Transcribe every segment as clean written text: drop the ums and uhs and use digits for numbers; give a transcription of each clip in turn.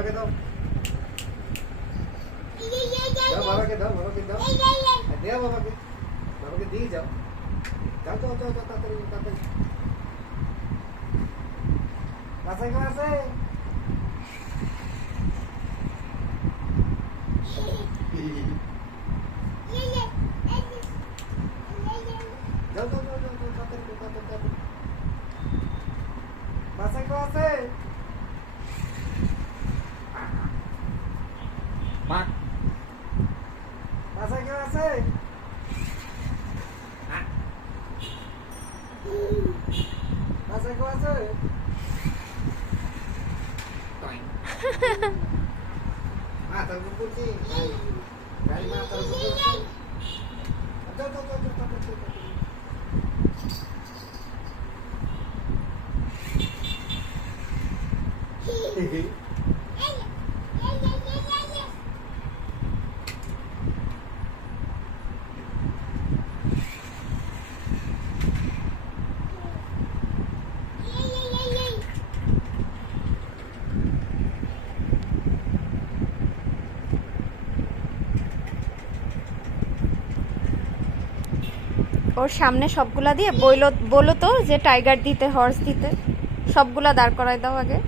বাবাকে দাও, বাবাকে দাও, বাবাকে দাও, দেও বাবাকে, বাবাকে দিয়ে যাও, যাও যাও যাও তাড়াতাড়ি তাড়াতাড়ি। বাসায় কেউ আছে? যাও যাও যাও যাও তাড়াতাড়ি তাড়াতাড়ি। বাসায় কেউ আছে? বাসায় কেউ আছে? বাসায় কেউ আছে? মাথার উপর করছি গাড়ি মাথার উপর করছি। যাও যাও যাও যাও তাড়াতাড়ি তাড়াতাড়ি। ওর সামনে সবগুলা দিয়ে বলো তো যে টাইগার দিতে, হর্স দিতে, সবগুলা দাঁড় করায় দাও আগে।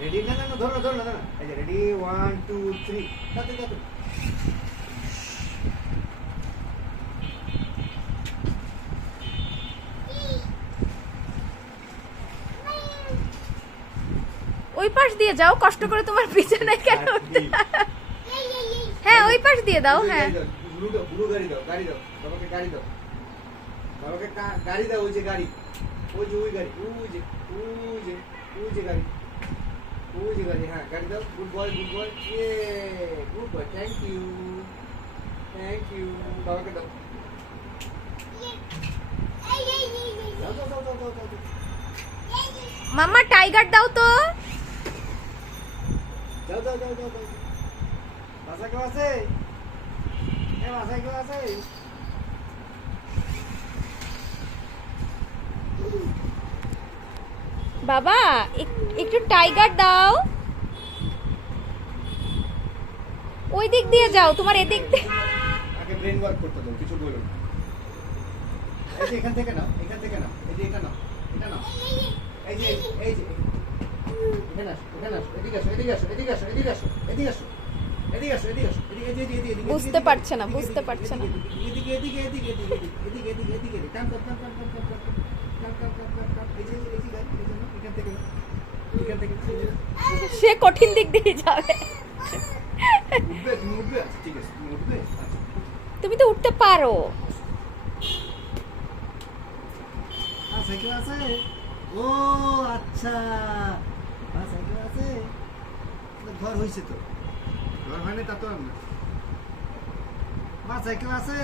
রেডি? না না না, ধরো ধরো না না, এই যে রেডি 1 2 3 তাতে তাতে। ওই পাশ দিয়ে যাও, কষ্ট করে তোমার পিছনে কেন উঠতে? হ্যাঁ ওই পাশ দিয়ে দাও। হ্যাঁ ব্লু গাড়ি দাও, গাড়ি দাও বাবাকে, গাড়ি দাও বাবাকে, গাড়ি দাও, ওই যে গাড়ি, ওই যে ওই গাড়ি, ওই যে ওই যে ওই যে গাড়ি, ওই যে গাড়ি, হ্যাঁ গাড়ি দাও। গুড বয় গুড বয়, ইয়ে good boy, thank you thank you. বাবাকে দাও, দাও দাও দাও দাও দাও। মাম্মা টাইগার দাও তো। যাও যাও যাও যাও যাও। বাসায় কেউ আছে? হ্যাঁ বাসায় কেউ আছে? বাবা একটু টাইগার দাও। ওই দিক দিয়ে যাও, তোমার এদিক দিয়ে। আগে ব্রেন ওয়ার্ক করতে দাও, কিছু বলো না। এই যে এখান থেকে নাও, এখান থেকে নাও, এই যে এটা নাও, এটা নাও, এই যে এই যে এখানে আসো, এখানে আসো, এদিকে আসো, এদিকে আসো, এদিকে আসো, এদিকে আসো, এদিকে আসো, এদিকে আসো, এদিকে আসো, এদিকে এদিকে এদিকে। বুঝতে পারছে না, বুঝতে পারছে না। এদিকে এদিকে এদিকে এদিকে এদিকে এদিকে এদিকে টান টান টান টান টান টান টান টান টান টান টান। এই যে এই যে গাড়ি, এই যে এখান থেকে এখান থেকে সে কঠিন দিক দিয়ে যাবে। উঠবে, তুমি উঠবে? আচ্ছা ঠিক আছে, তুমি উঠবে। আচ্ছা তুমি তো উঠতে পারো। সাইকেল আছে? ও আচ্ছা, সাইকেল আছে, ঘর হয়েছে তো, ঘর হয়নি তা তো আর না। মা সাইকেল আছে?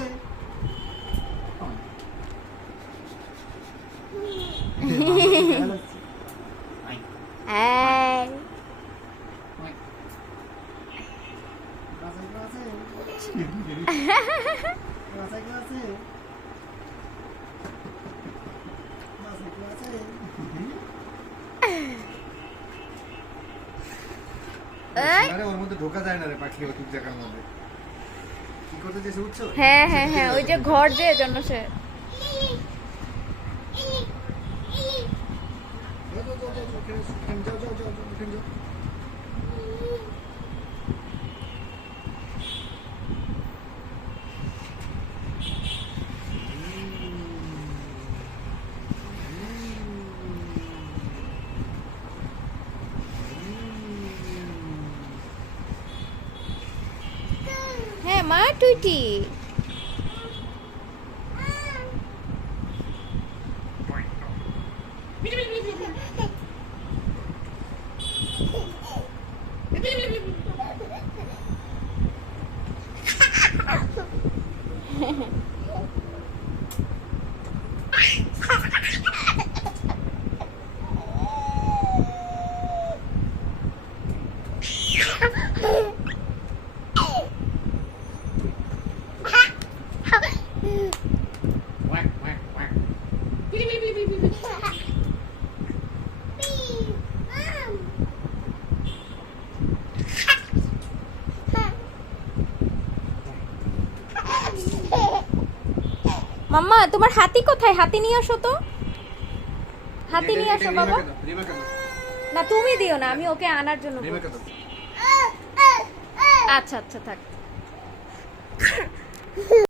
ওর মধ্যে ঢোকা যায় না রে পাখি, ওই জায়গার মধ্যে কি করতে যেছে উঠছো? হ্যাঁ হ্যাঁ হ্যাঁ, ওই যে ঘর যে জন্য সে। হ্যাঁ মা টুইটি। মাম্মা তোমার হাতি কোথায়? হাতি নিয়ে আসো তো, হাতি নিয়ে আসো বাবা। রিমাকে দাও, না তুমি দিও না, আমি ওকে আনার জন্য বলছি। রিমাকে দাও। আচ্ছা আচ্ছা থাক।